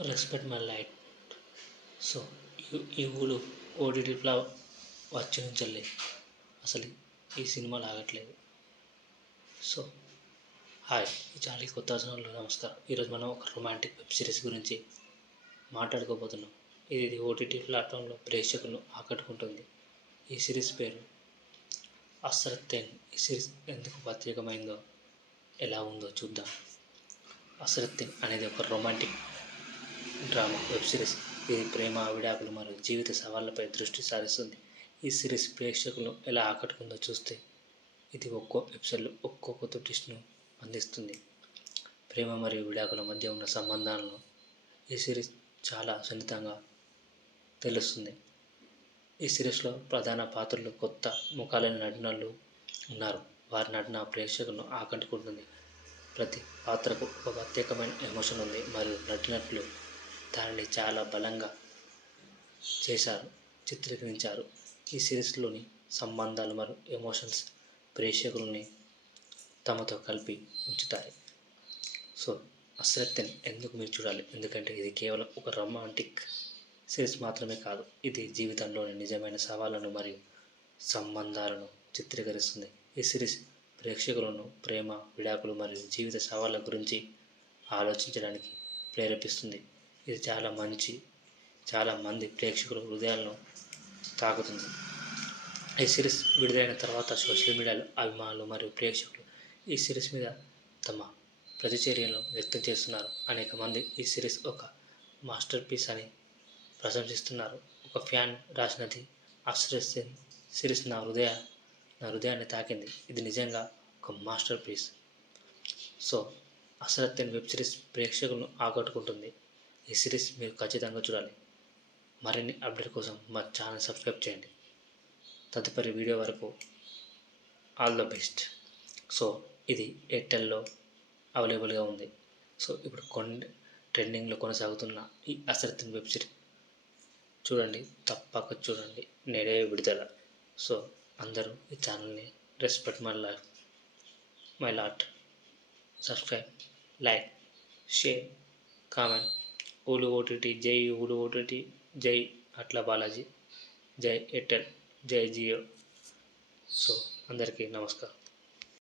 Respect my light so ఈ- ఈ ఊరు ఓటీటీలో వచ్చి నుంచలే అసలు ఈ సినిమాలు ఆగట్లేదు సో హాయ్ ఈ ఛానల్కి కొత్త వచ్చిన నమస్కారం. ఈరోజు మనం ఒక రొమాంటిక్ వెబ్ సిరీస్ గురించి మాట్లాడుకోబోతున్నాం. ఇది ఓటీటీ ప్లాట్ఫామ్లో ప్రేక్షకులను ఆకట్టుకుంటుంది. ఈ సిరీస్ పేరు అసరత్తేన్ ఈ సిరీస్ ఎందుకు ప్రత్యేకమైందో ఎలా ఉందో చూద్దాం. అసరత్తేన్ అనేది ఒక రొమాంటిక్ డ్రామా వెబ్ సిరీస్. ఇది ప్రేమ విడాకులు మరియు జీవిత సవాళ్ళపై దృష్టి సారిస్తుంది. ఈ సిరీస్ ప్రేక్షకులను ఎలా ఆకట్టుకుందో చూస్తే ఇది ఒక్కో ఎపిసోడ్లో ఒక్కో కొత్త ట్విస్ట్ను అందిస్తుంది. ప్రేమ మరియు విడాకుల మధ్య ఉన్న సంబంధాలను ఈ సిరీస్ చాలా సున్నితంగా తెలుస్తుంది. ఈ సిరీస్లో ప్రధాన పాత్రలు కొత్త ముఖాలైన నటనలు ఉన్నారు. వారి నటన ప్రేక్షకులను ఆకట్టుకుంటుంది. ప్రతి పాత్రకు ఒక ప్రత్యేకమైన ఎమోషన్ ఉంది మరియు నటినట్లు దానిని చాలా బలంగా చేశారు చిత్రీకరించారు. ఈ సిరీస్లోని సంబంధాలు మరియు ఎమోషన్స్ ప్రేక్షకులని తమతో కలిపి ఉంచుతాయి. సో అశ్రద్ధని ఎందుకు మీరు చూడాలి? ఎందుకంటే ఇది కేవలం ఒక రొమాంటిక్ సిరీస్ మాత్రమే కాదు ఇది జీవితంలోని నిజమైన సవాళ్ళను మరియు సంబంధాలను చిత్రీకరిస్తుంది. ఈ సిరీస్ ప్రేక్షకులను ప్రేమ విడాకులు మరియు జీవిత సవాళ్ళ గురించి ఆలోచించడానికి ప్రేరేపిస్తుంది. ఇది చాలా మంచి చాలా మంది ప్రేక్షకుల హృదయాలను తాకుతుంది. ఈ సిరీస్ విడుదలైన తర్వాత సోషల్ మీడియాలో అభిమానులు మరియు ప్రేక్షకులు ఈ సిరీస్ మీద తమ ప్రతిచర్యలను వ్యక్తం చేస్తున్నారు. అనేక మంది ఈ సిరీస్ ఒక మాస్టర్ పీస్ అని ప్రశంసిస్తున్నారు. ఒక ఫ్యాన్ రాసినది ఆశ్రయిస్తుంది సిరీస్ నా హృదయ నా హృదయాన్ని తాకింది. ఇది నిజంగా ఒక మాస్టర్ పీస్. సో అసరత్తైన వెబ్ సిరీస్ ప్రేక్షకులను ఆకట్టుకుంటుంది. ఈ సిరీస్ మీరు ఖచ్చితంగా చూడాలి. మరిన్ని అప్డేట్ కోసం మా ఛానల్ సబ్స్క్రైబ్ చేయండి. తదుపరి వీడియో వరకు ఆల్ ద బెస్ట్. సో ఇది ఎయిర్టెల్లో అవైలబుల్గా ఉంది. సో ఇప్పుడు కొన్ని ట్రెండింగ్లో కొనసాగుతున్న ఈ అసరత్ వెబ్ సిరీస్ చూడండి తప్పక చూడండి. నేడే విడుదల. సో అందరూ ఈ ఛానల్ని respect my life my lot. Subscribe like share comment. Ullu OTT జై ఊలు ఓటీటీ జై అట్ల బాలాజీ జై ఎయిర్టెల్ జై జియో. సో అందరికీ నమస్కారం.